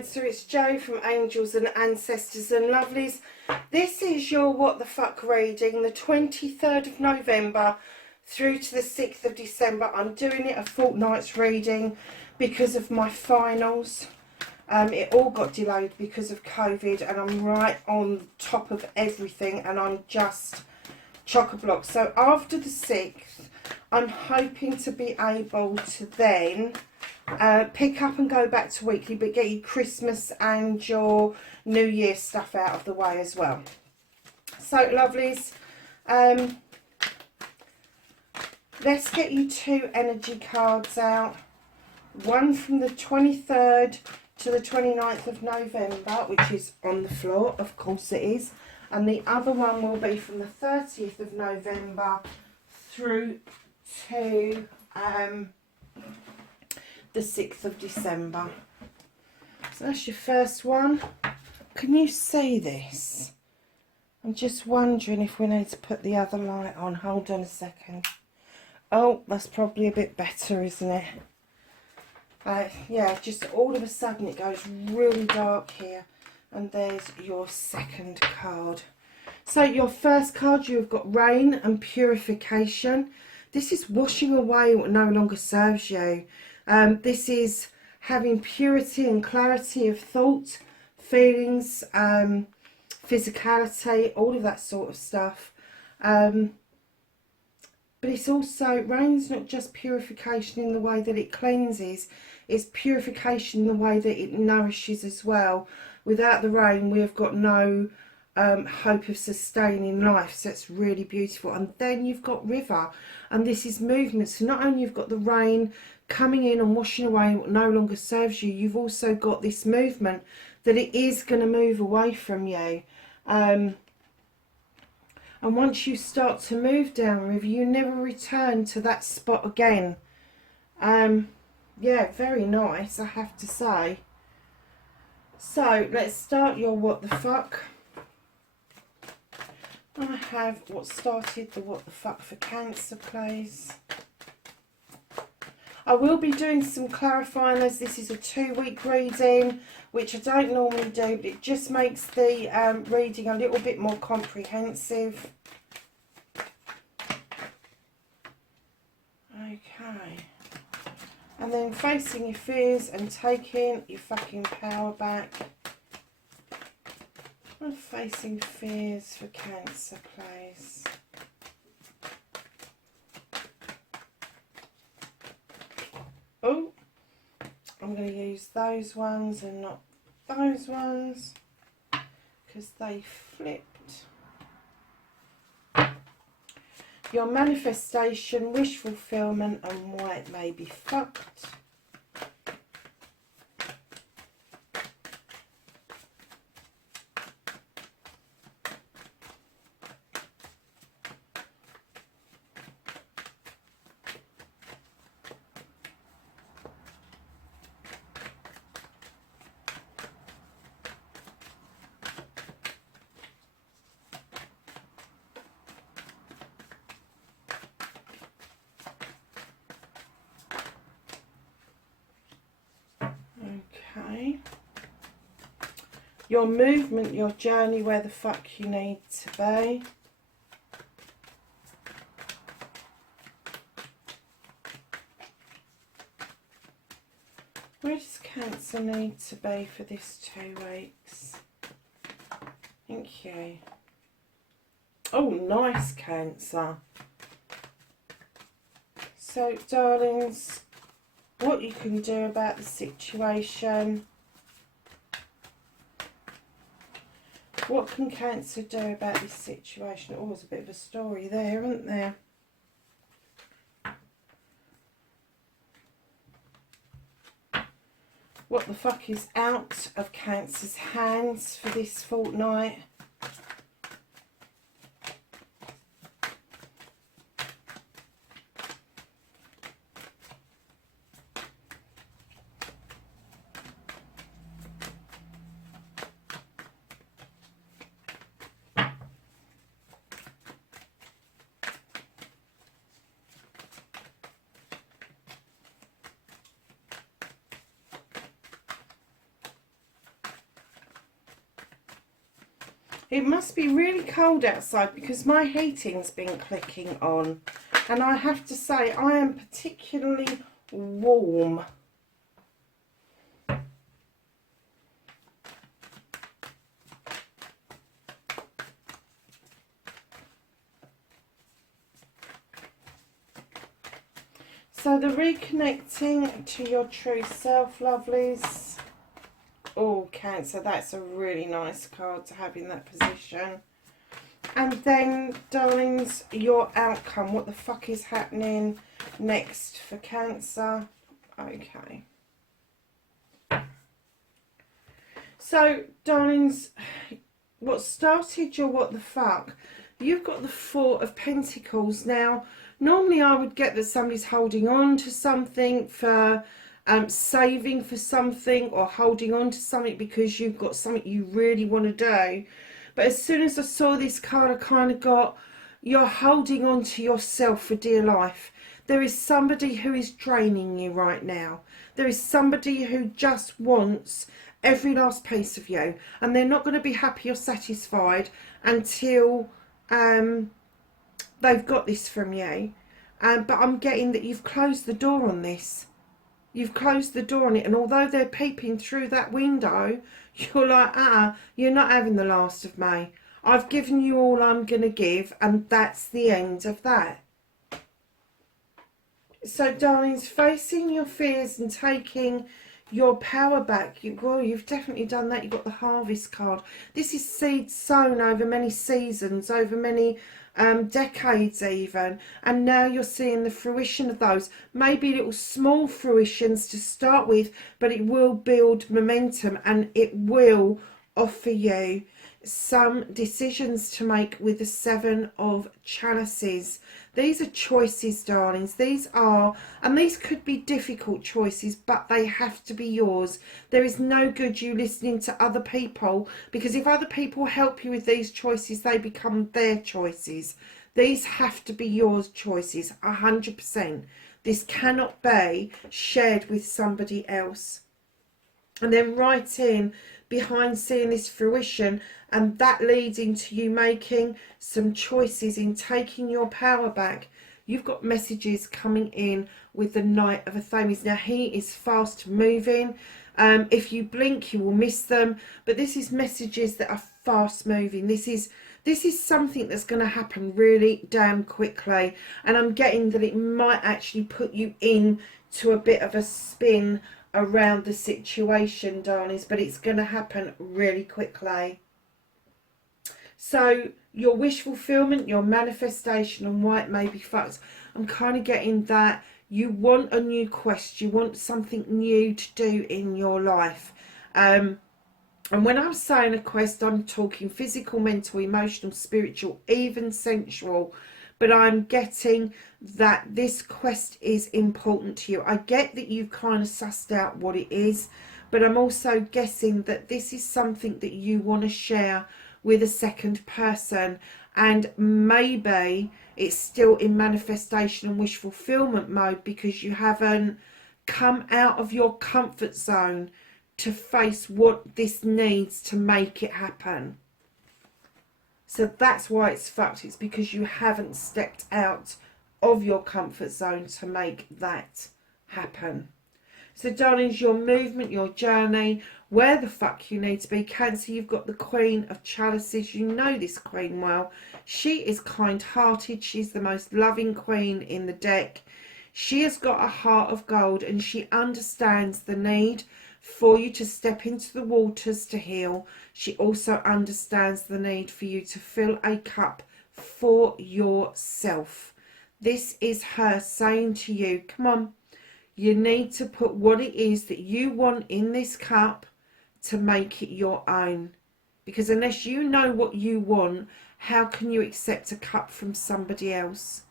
So it's Jo from Angels and Ancestors and Lovelies. This is your What the Fuck reading, the 23rd of November through to the 6th of December. I'm doing it a fortnight's reading because of my finals. It all got delayed because of COVID and I'm right on top of everything and I'm just chock-a-block. So after the 6th, I'm hoping to be able to then pick up and go back to weekly, but get your Christmas and your New Year stuff out of the way as well. So lovelies, let's get you 2 energy cards out. One from the 23rd to the 29th of November, which is on the floor, of course it is, and the other one will be from the 30th of November through to the 6th of December. So that's your first one. Can you see this? I'm just wondering if we need to put the other light on. Hold on a second. Oh, that's probably a bit better, isn't it? Yeah, just all of a sudden it goes really dark here. And there's your second card. So your first card, you've got rain and purification. This is washing away what no longer serves you. This is having purity and clarity of thought, feelings, physicality, all of that sort of stuff. But it's also, rain's not just purification in the way that it cleanses, it's purification in the way that it nourishes as well. Without the rain, we have got no hope of sustaining life, so it's really beautiful. And then you've got river, and this is movement. So not only you've got the rain coming in and washing away what no longer serves you, you've also got this movement that it is going to move away from you. And once you start to move down river, you never return to that spot again. Yeah, very nice, I have to say. So let's start your what the fuck. I have what started the what the fuck for Cancer, please. I will be doing some clarifying as this is a 2-week reading, which I don't normally do, but it just makes the reading a little bit more comprehensive. Okay. And then facing your fears and taking your fucking power back. And facing fears for Cancer, please. Oh, I'm going to use those ones and not those ones because they flipped. Your manifestation, wish fulfillment, and why it may be fucked. Okay. Your movement, your journey, where the fuck you need to be. Where does Cancer need to be for this 2 weeks? Thank you. Oh, nice, Cancer. So, darlings, what you can do about the situation. What can Cancer do about this situation? Oh, there's a bit of a story there, isn't there? What the fuck is out of Cancer's hands for this fortnight? It must be really cold outside because my heating's been clicking on. And I have to say, I am particularly warm. So the reconnecting to your true self, lovelies. Oh, Cancer, that's a really nice card to have in that position. And then, darlings, your outcome. What the fuck is happening next for Cancer? Okay. So, darlings, what started your what the fuck? You've got the Four of Pentacles. Now, normally I would get that somebody's holding on to something for saving for something, or holding on to something because you've got something you really want to do. But as soon as I saw this card, I kind of got, you're holding on to yourself for dear life. There is somebody who is draining you right now. There is somebody who just wants every last piece of you, and they're not going to be happy or satisfied until they've got this from you. But I'm getting that you've closed the door on this. You've closed the door on it, and although they're peeping through that window, you're like, you're not having the last of me. I've given you all I'm going to give, and that's the end of that. So, darlings, facing your fears and taking your power back. You've definitely done that. You've got the Harvest card. This is seeds sown over many seasons, over many decades even, and now you're seeing the fruition of those. Maybe little small fruitions to start with, but it will build momentum, and it will offer you some decisions to make with the Seven of Chalices. These are choices, darlings. These are, and these could be difficult choices, but they have to be yours. There is no good you listening to other people, because if other people help you with these choices, they become their choices. These have to be yours choices, 100%. This cannot be shared with somebody else. And then right in behind seeing this fruition, and that leads into you making some choices in taking your power back. You've got messages coming in with the Knight of Athames. Now, he is fast moving. If you blink, you will miss them. But this is messages that are fast moving. This is something that's going to happen really damn quickly. And I'm getting that it might actually put you in to a bit of a spin around the situation, darlings, but it's going to happen really quickly. So your wish fulfillment, your manifestation, and why it may be fucked, I'm kind of getting that you want a new quest, you want something new to do in your life. And when I'm saying a quest, I'm talking physical, mental, emotional, spiritual, even sensual. But I'm getting that this quest is important to you. I get that you've kind of sussed out what it is, but I'm also guessing that this is something that you want to share with a second person, and maybe it's still in manifestation and wish fulfillment mode because you haven't come out of your comfort zone to face what this needs to make it happen. So that's why it's fucked. It's because you haven't stepped out of your comfort zone to make that happen. So, darlings, your movement, your journey, where the fuck you need to be. Cancer, you've got the Queen of Chalices. You know this queen well. She is kind-hearted. She's the most loving queen in the deck. She has got a heart of gold, and she understands the need for you to step into the waters to heal. She also understands the need for you to fill a cup for yourself. This is her saying to you, come on, you need to put what it is that you want in this cup to make it your own. Because unless you know what you want, how can you accept a cup from somebody else?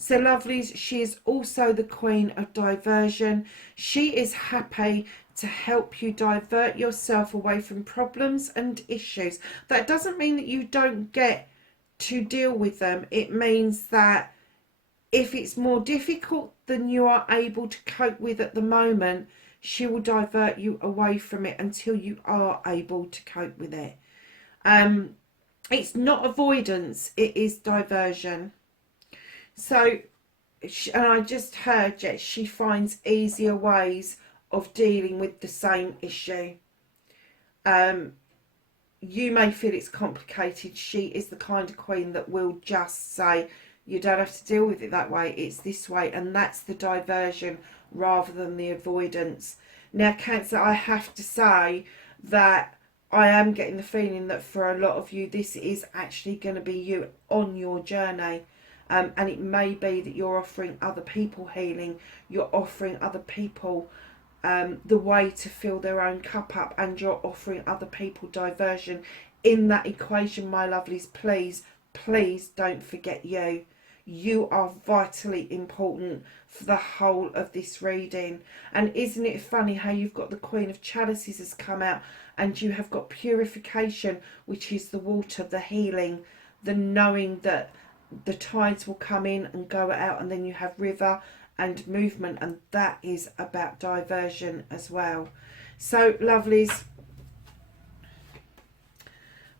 So, lovelies, she is also the Queen of Diversion. She is happy to help you divert yourself away from problems and issues. That doesn't mean that you don't get to deal with them. It means that if it's more difficult than you are able to cope with at the moment, she will divert you away from it until you are able to cope with it. It's not avoidance, it is diversion. So, and I just heard that she finds easier ways of dealing with the same issue. You may feel it's complicated. She is the kind of queen that will just say, you don't have to deal with it that way, it's this way, and that's the diversion rather than the avoidance. Now, Cancer, I have to say that I am getting the feeling that for a lot of you, this is actually going to be you on your journey. And it may be that you're offering other people healing, you're offering other people the way to fill their own cup up, and you're offering other people diversion in that equation, my lovelies. Please, please don't forget you. You are vitally important for the whole of this reading. And isn't it funny how you've got the Queen of Chalices has come out, and you have got purification, which is the water, the healing, the knowing that the tides will come in and go out, and then you have river and movement, and that is about diversion as well. So, lovelies,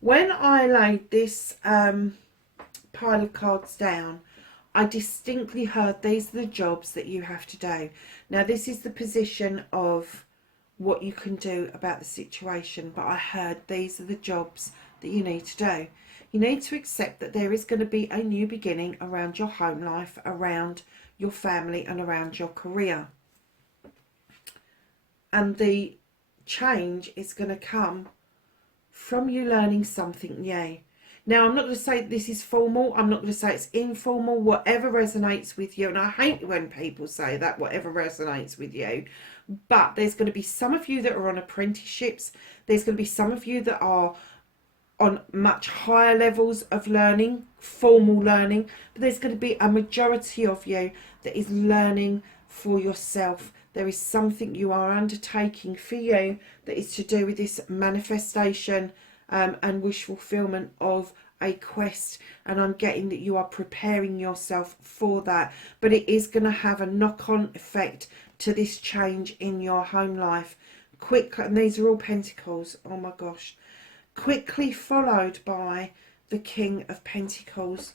when I laid this pile of cards down, I distinctly heard these are the jobs that you have to do. Now, this is the position of what you can do about the situation, but I heard these are the jobs that you need to do. You need to accept that there is going to be a new beginning around your home life, around your family, and around your career. And the change is going to come from you learning something new. Now, I'm not going to say this is formal. I'm not going to say it's informal. Whatever resonates with you. And I hate when people say that, whatever resonates with you. But there's going to be some of you that are on apprenticeships. There's going to be some of you that are on much higher levels of learning, formal learning. But there's going to be a majority of you that is learning for yourself. There is something you are undertaking for you that is to do with this manifestation and wish fulfillment of a quest, and I'm getting that you are preparing yourself for that. But it is going to have a knock-on effect to this change in your home life. Quick, and these are all pentacles, oh my gosh. Quickly followed by the King of Pentacles.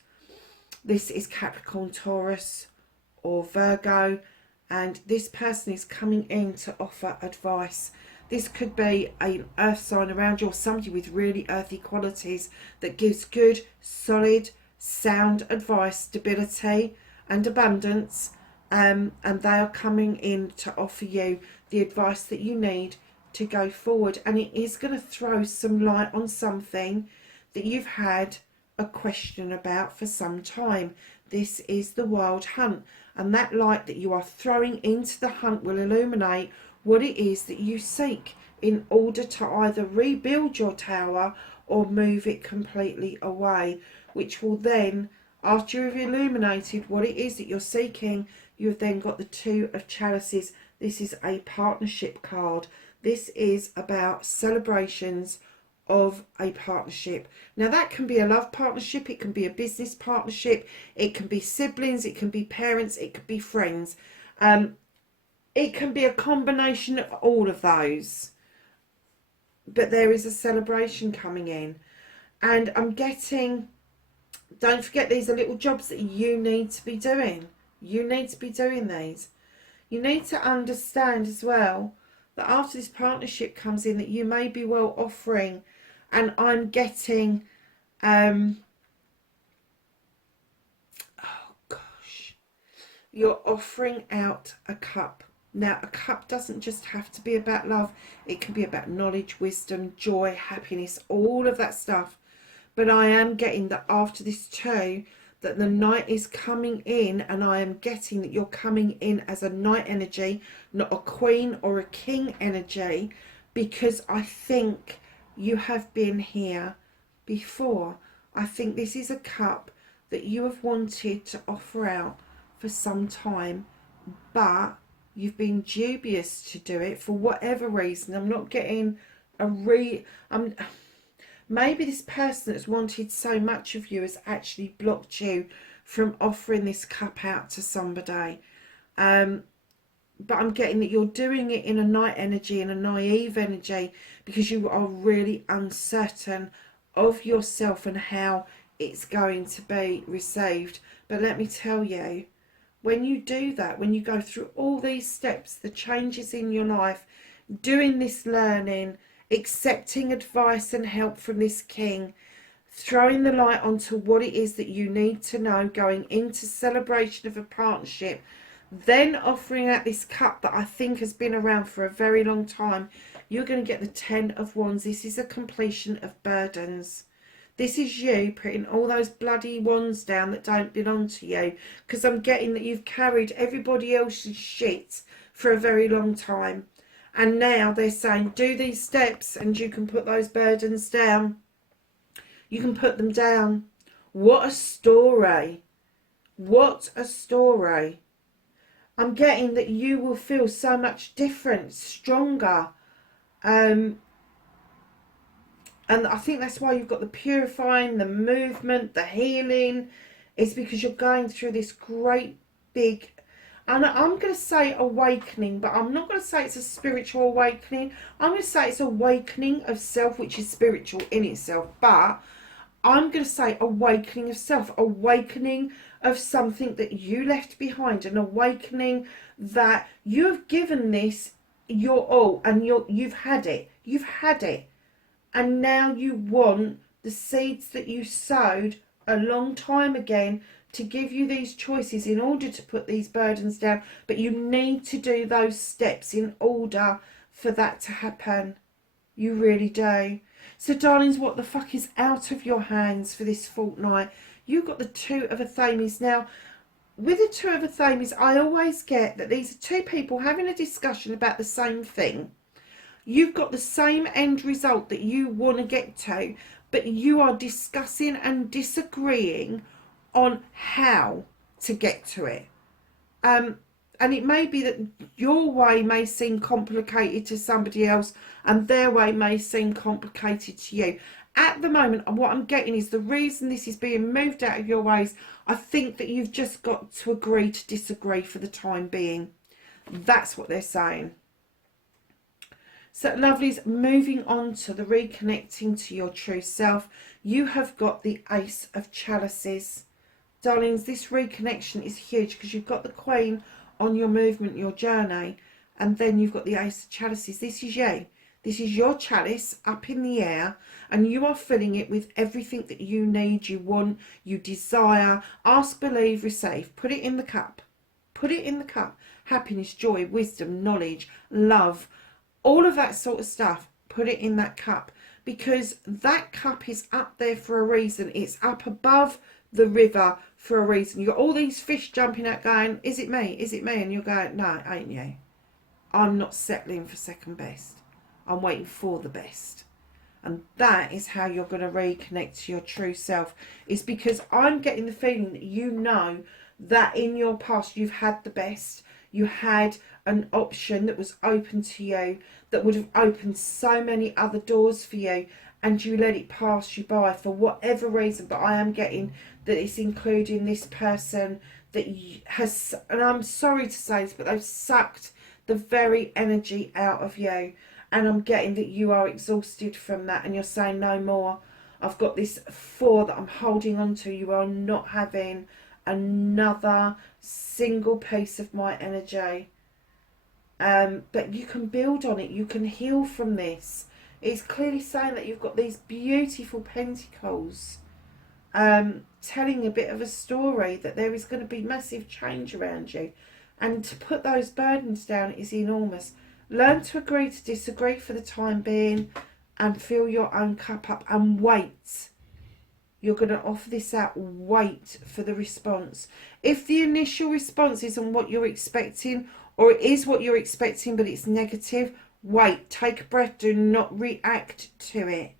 This is Capricorn, Taurus or Virgo, and this person is coming in to offer advice. This could be an earth sign around you, or somebody with really earthy qualities that gives good, solid, sound advice, stability and abundance. And they are coming in to offer you the advice that you need to go forward. And it is going to throw some light on something that you've had a question about for some time. This is the Wild Hunt. And that light that you are throwing into the hunt will illuminate what it is that you seek in order to either rebuild your tower or move it completely away, which will then, after you've illuminated what it is that you're seeking, you've then got the Two of Chalices. This is a partnership card. This is about celebrations of a partnership. Now, that can be a love partnership, it can be a business partnership, it can be siblings, it can be parents, it could be friends. It can be a combination of all of those. But there is a celebration coming in. And I'm getting, don't forget, these are little jobs that you need to be doing. You need to be doing these. You need to understand as well that after this partnership comes in, that you may be well offering, and I'm getting, oh gosh, you're offering out a cup. Now, a cup doesn't just have to be about love. It can be about knowledge, wisdom, joy, happiness, all of that stuff. But I am getting that after this too, that the night is coming in, and I am getting that you're coming in as a knight energy, not a queen or a king energy, because I think you have been here before. I think this is a cup that you have wanted to offer out for some time, but you've been dubious to do it for whatever reason. I'm not getting a maybe this person that's wanted so much of you has actually blocked you from offering this cup out to somebody. But I'm getting that you're doing it in a knight energy, in a naive energy, because you are really uncertain of yourself and how it's going to be received. But let me tell you, when you do that, when you go through all these steps, the changes in your life, doing this learning, accepting advice and help from this king, throwing the light onto what it is that you need to know, going into celebration of a partnership, then offering out this cup that I think has been around for a very long time, you're going to get the 10 of Wands. This is a completion of burdens. This is you putting all those bloody wands down that don't belong to you, because I'm getting that you've carried everybody else's shit for a very long time. And now they're saying, do these steps and you can put those burdens down. You can put them down. What a story. What a story. I'm getting that you will feel so much different, stronger. And I think that's why you've got the purifying, the movement, the healing. It's because you're going through this great big, and I'm going to say awakening, but I'm not going to say it's a spiritual awakening. I'm going to say it's awakening of self, which is spiritual in itself. But I'm going to say awakening of self, awakening of something that you left behind, an awakening that you have given this your all, and you've had it. You've had it. And now you want the seeds that you sowed a long time again to give you these choices in order to put these burdens down. But you need to do those steps in order for that to happen. You really do. So, darlings, what the fuck is out of your hands for this fortnight? You've got the Two of Athames. Now, with the Two of Athames, I always get that these are two people having a discussion about the same thing. You've got the same end result that you want to get to, but you are discussing and disagreeing on how to get to it. And it may be that your way may seem complicated to somebody else and their way may seem complicated to you. At the moment, what I'm getting is the reason this is being moved out of your ways, I think that you've just got to agree to disagree for the time being. That's what they're saying. So, lovelies, moving on to the reconnecting to your true self, you have got the Ace of Chalices. Darlings, this reconnection is huge because you've got the Queen on your movement, your journey, and then you've got the Ace of Chalices. This is you. This is your chalice up in the air, and you are filling it with everything that you need, you want, you desire. Ask, believe, receive. Put it in the cup. Put it in the cup. Happiness, joy, wisdom, knowledge, love, all of that sort of stuff. Put it in that cup, because that cup is up there for a reason. It's up above the river for a reason. You've got all these fish jumping out going, is it me? Is it me? And you're going, no, it ain't you. I'm not settling for second best. I'm waiting for the best. And that is how you're going to reconnect to your true self. Is because I'm getting the feeling that you know that in your past you've had the best. You had an option that was open to you that would have opened so many other doors for you, and you let it pass you by for whatever reason. But I am getting that it's including this person that has, and I'm sorry to say this, but they've sucked the very energy out of you. And I'm getting that you are exhausted from that, and you're saying no more. I've got this 4 that I'm holding on to. You are not having another single piece of my energy. But you can build on it. You can heal from this. It's clearly saying that you've got these beautiful pentacles, telling a bit of a story that there is going to be massive change around you. And to put those burdens down is enormous. Learn to agree to disagree for the time being, and fill your own cup up and wait. You're going to offer this out. Wait for the response. If the initial response isn't what you're expecting, or it is what you're expecting but it's negative, wait, take a breath, do not react to it.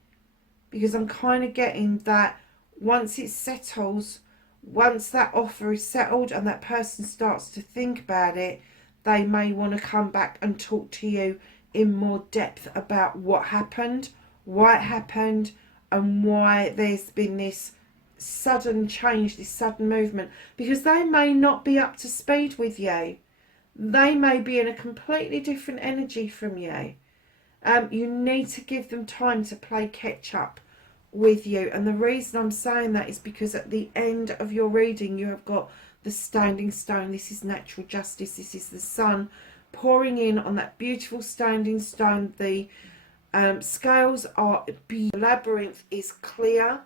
Because I'm kind of getting that once it settles, once that offer is settled and that person starts to think about it, they may want to come back and talk to you in more depth about what happened, why it happened, and why there's been this sudden change, this sudden movement. Because they may not be up to speed with you. They may be in a completely different energy from you. You need to give them time to play catch up with you. And the reason I'm saying that is because at the end of your reading you have got the standing stone. This is natural justice. This is the sun pouring in on that beautiful standing stone. The scales are beautiful. The labyrinth is clear.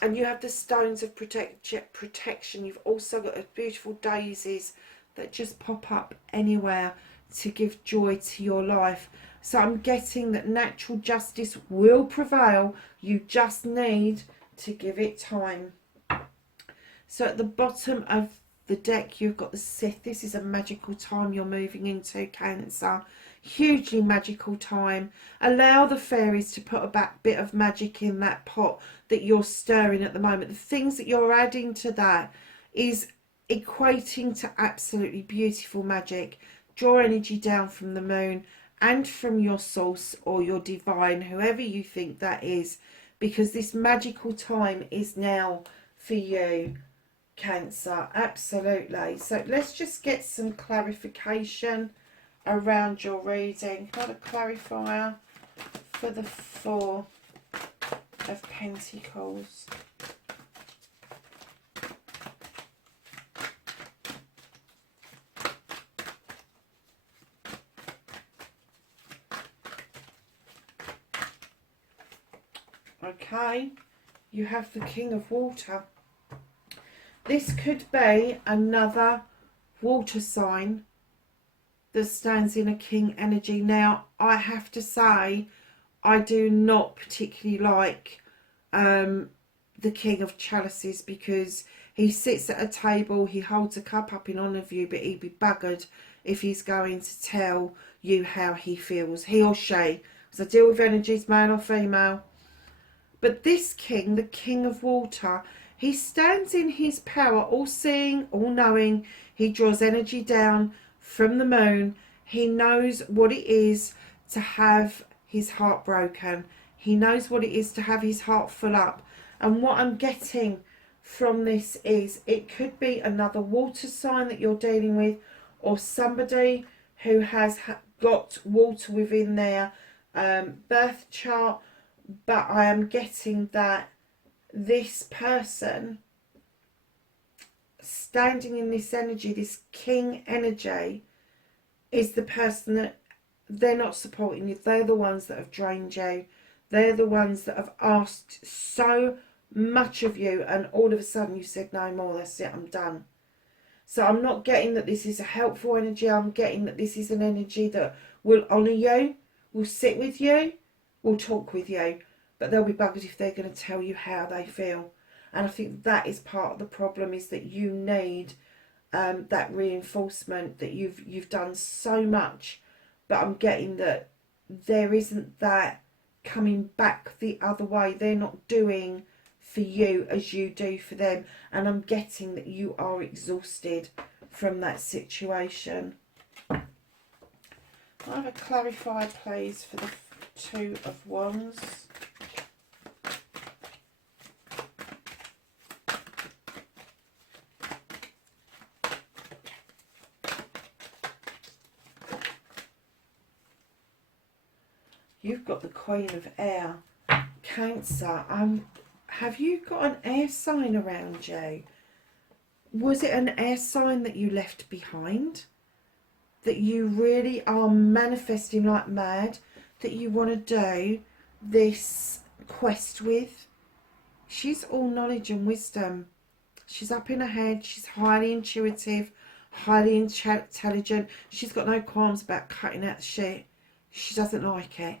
And you have the stones of protection. You've also got the beautiful daisies that just pop up anywhere to give joy to your life. So I'm getting that natural justice will prevail. You just need to give it time. So at the bottom of the deck you've got the Sith. This is a magical time you're moving into, Cancer. Hugely magical time. Allow the fairies to put a bit of magic in that pot that you're stirring at the moment. The things that you're adding to that is equating to absolutely beautiful magic. Draw energy down from the moon and from your source or your divine, whoever you think that is, because this magical time is now for you, Cancer. Absolutely. So let's just get some clarification around your reading. Got a clarifier for the Four of Pentacles. Okay, you have the King of Water. This could be another water sign that stands in a king energy. Now, I have to say, I do not particularly like the King of Chalices, because he sits at a table, he holds a cup up in honour of you, but he'd be buggered if he's going to tell you how he feels, he or she, because I deal with energies, male or female. But this king, the King of Water, he stands in his power, all seeing, all knowing. He draws energy down from the moon. He knows what it is to have his heart broken. He knows what it is to have his heart full up. And what I'm getting from this is it could be another water sign that you're dealing with, or somebody who has got water within their birth chart. But I am getting that this person standing in this energy, this king energy, is the person that they're not supporting you. They're the ones that have drained you. They're the ones that have asked so much of you, and all of a sudden you said no more, that's it, I'm done. So I'm not getting that this is a helpful energy. I'm getting that this is an energy that will honour you, will sit with you, will talk with you, but they'll be buggered if they're going to tell you how they feel. And I think that is part of the problem, is that you need that reinforcement, that you've done so much, but I'm getting that there isn't that coming back the other way. They're not doing for you as you do for them, and I'm getting that you are exhausted from that situation. I'll have a clarifier please for the Two of Wands. You've got the Queen of Air, Cancer. Have you got an air sign around you? Was it an air sign that you left behind, that you really are manifesting like mad, that you want to do this quest with? She's all knowledge and wisdom. She's up in her head. She's highly intuitive, highly intelligent. She's got no qualms about cutting out the shit. She doesn't like it.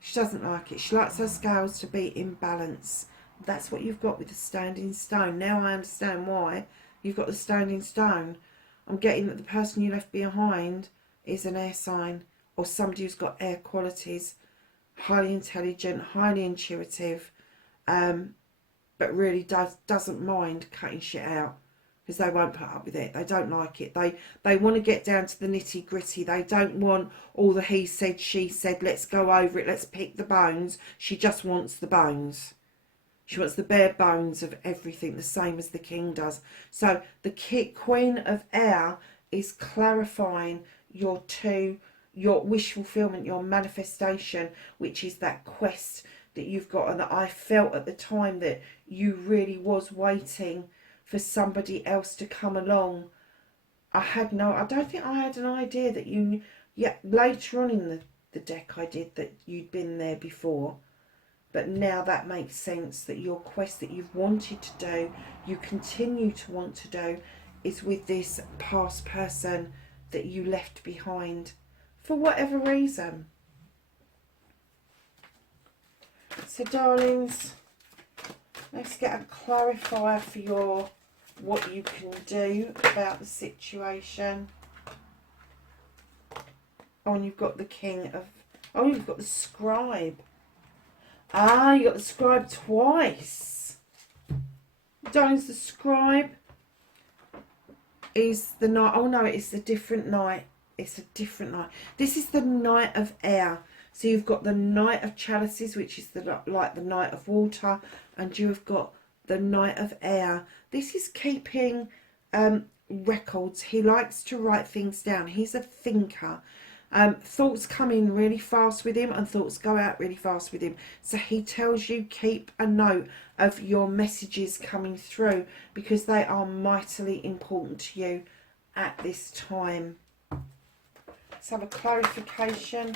She doesn't like it. She likes her scales to be in balance. That's what you've got with the standing stone. Now I understand why you've got the standing stone. I'm getting that the person you left behind is an air sign, or somebody who's got air qualities, highly intelligent, highly intuitive, but really doesn't mind cutting shit out, because they won't put up with it. They don't like it. They want to get down to the nitty gritty. They don't want all the he said, she said, let's go over it, let's pick the bones. She just wants the bones. She wants the bare bones of everything, the same as the king does. So the Queen of Air is clarifying your wish fulfillment, your manifestation, which is that quest, that you've got, and that I felt at the time that you really was waiting for somebody else to come along. I don't think I had an idea that you knew. Yeah, later on in the deck I did, that you'd been there before. But now that makes sense, that your quest that you've wanted to do, you continue to want to do, is with this past person that you left behind for whatever reason. So darlings, let's get a clarifier for what you can do about the situation. Oh, and you've got the King of... Oh, you've got the Scribe. Ah, you got the Scribe twice. Darlings, the Scribe is the Knight. Oh no, it's a different Knight. It's a different Knight. This is the Knight of Air. So you've got the Knight of Chalices, which is like the Knight of Water, and you have got the Knight of Air. This is keeping records. He likes to write things down. He's a thinker. Thoughts come in really fast with him, and thoughts go out really fast with him. So he tells you, keep a note of your messages coming through, because they are mightily important to you at this time. Let's have a clarification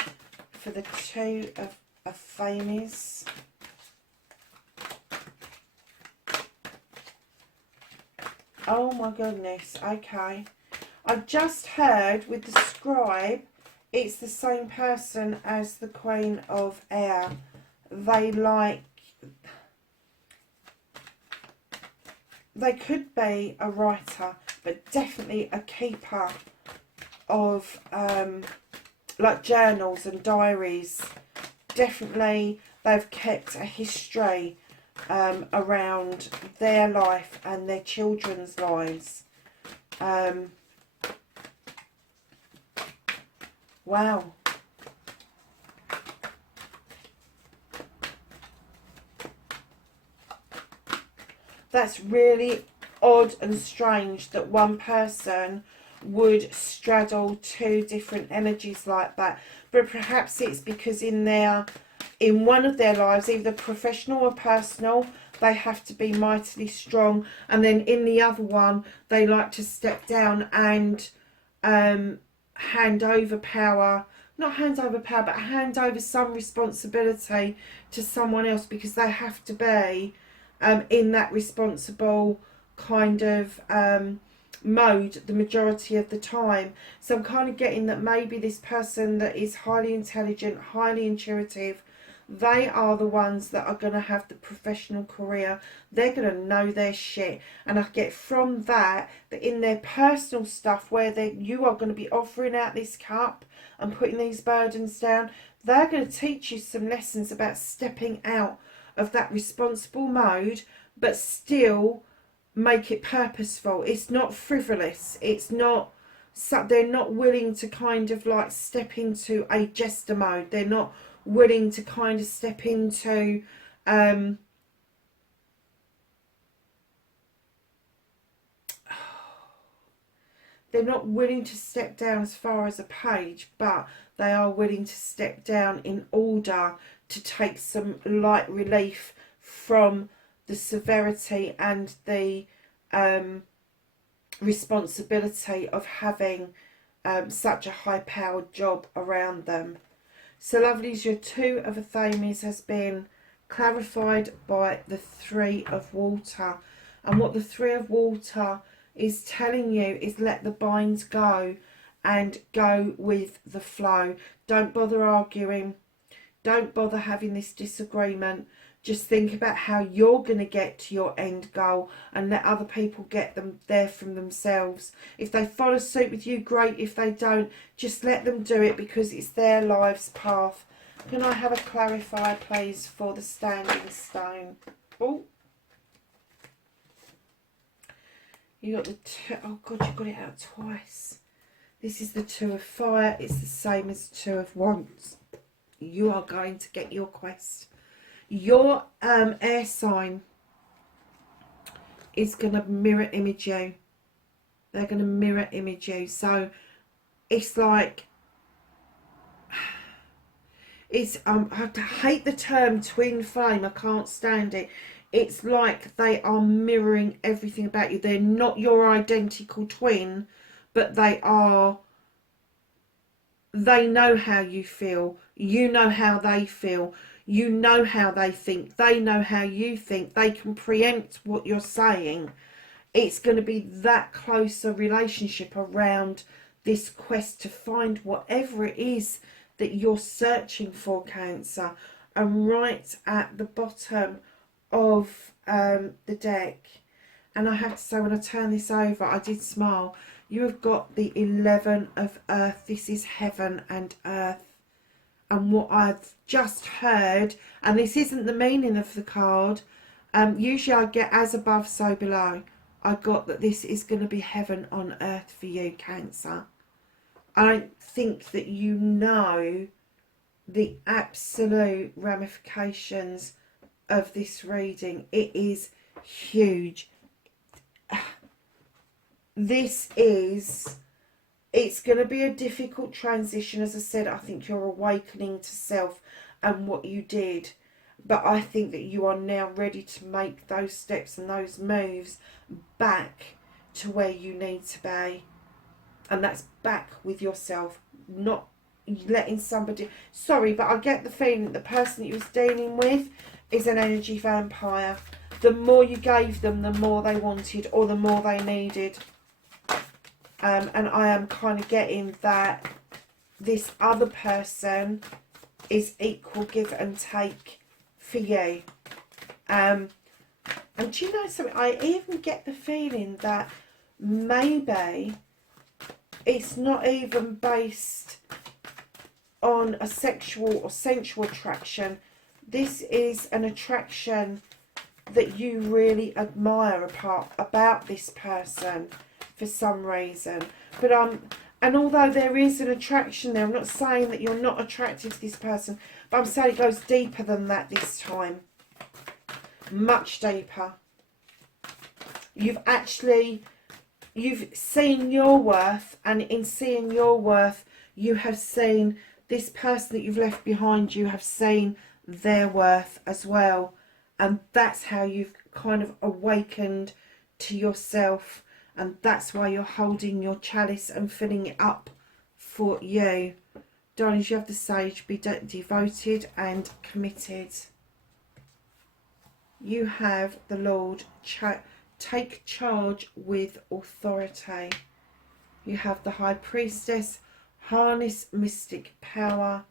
for the Two of Famies. Oh my goodness, okay. I just heard with the Scribe, it's the same person as the Queen of Air. They could be a writer, but definitely a keeper of like journals and diaries. Definitely they've kept a history around their life and their children's lives. Wow. That's really odd and strange that one person would straddle two different energies like that. But perhaps it's because in one of their lives, either professional or personal, they have to be mightily strong. And then in the other one, they like to step down and hand over power. Not hand over power, but hand over some responsibility to someone else, because they have to be in that responsible kind of mode the majority of the time. So I'm kind of getting that maybe this person that is highly intelligent, highly intuitive, they are the ones that are going to have the professional career. They're going to know their shit. And I get from that in their personal stuff, where you are going to be offering out this cup and putting these burdens down, they're going to teach you some lessons about stepping out of that responsible mode, but still make it purposeful. It's not frivolous. It's not, they're not willing to kind of like step into a jester mode. They're not willing to kind of step into they're not willing to step down as far as a page, but they are willing to step down in order to take some light relief from the severity and the responsibility of having such a high-powered job around them. So lovelies, your Two of Athames has been clarified by the Three of Water. And what the Three of Water is telling you is let the binds go and go with the flow. Don't bother arguing. Don't bother having this disagreement. Just think about how you're going to get to your end goal, and let other people get them there from themselves. If they follow suit with you, great. If they don't, just let them do it, because it's their life's path. Can I have a clarifier, please, for the Standing Stone? Oh, you got the two. Oh God, you got it out twice. This is the Two of Fire. It's the same as Two of Wands. You are going to get your quest. Your air sign is going to mirror image you. They're going to mirror image you. So it's like It's I hate the term twin flame. I can't stand it. It's like they are mirroring everything about you. They're not your identical twin, but they are. They know how you feel. You know how they feel. You know how they think. They know how you think. They can preempt what you're saying. It's going to be that closer relationship around this quest to find whatever it is that you're searching for, Cancer. And right at the bottom of the deck, and I have to say, when I turn this over, I did smile. You have got the 11 of Earth. This is heaven and earth. And what I've just heard, and this isn't the meaning of the card, usually I get as above, so below. I got that this is going to be heaven on earth for you, Cancer. I don't think that you know the absolute ramifications of this reading. It is huge. It's going to be a difficult transition. As I said, I think you're awakening to self and what you did. But I think that you are now ready to make those steps and those moves back to where you need to be. And that's back with yourself, not letting somebody... Sorry, but I get the feeling that the person that you was dealing with is an energy vampire. The more you gave them, the more they wanted or the more they needed. And I am kind of getting that this other person is equal give and take for you. And do you know something? I even get the feeling that maybe it's not even based on a sexual or sensual attraction. This is an attraction that you really admire about this person for some reason. But and although there is an attraction there, I'm not saying that you're not attracted to this person, but I'm saying it goes deeper than that this time. Much deeper. You've seen your worth, and in seeing your worth, you have seen this person that you've left behind you have seen their worth as well. And that's how you've kind of awakened to yourself. And that's why you're holding your chalice and filling it up for you. Darlings, you have the Sage, be devoted and committed. You have the Lord, take charge with authority. You have the High Priestess, harness mystic power.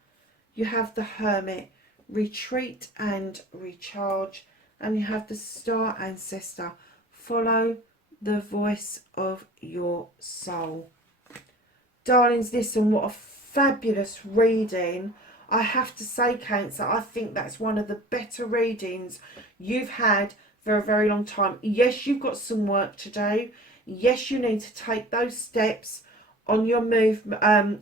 You have the Hermit, retreat and recharge. And you have the Star Ancestor, follow the voice of your soul. Darlings, listen, what a fabulous reading. I have to say, Cancer, I think that's one of the better readings you've had for a very long time. Yes, you've got some work to do. Yes, you need to take those steps on your move, on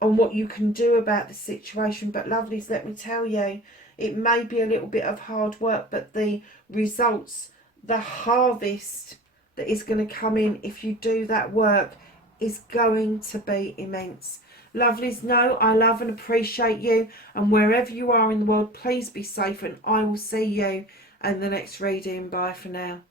what you can do about the situation. But lovelies, let me tell you, it may be a little bit of hard work, but the results, the harvest that is going to come in if you do that work is going to be immense. Lovelies, know I love and appreciate you, and wherever you are in the world, please be safe, and I will see you in the next reading. Bye for now.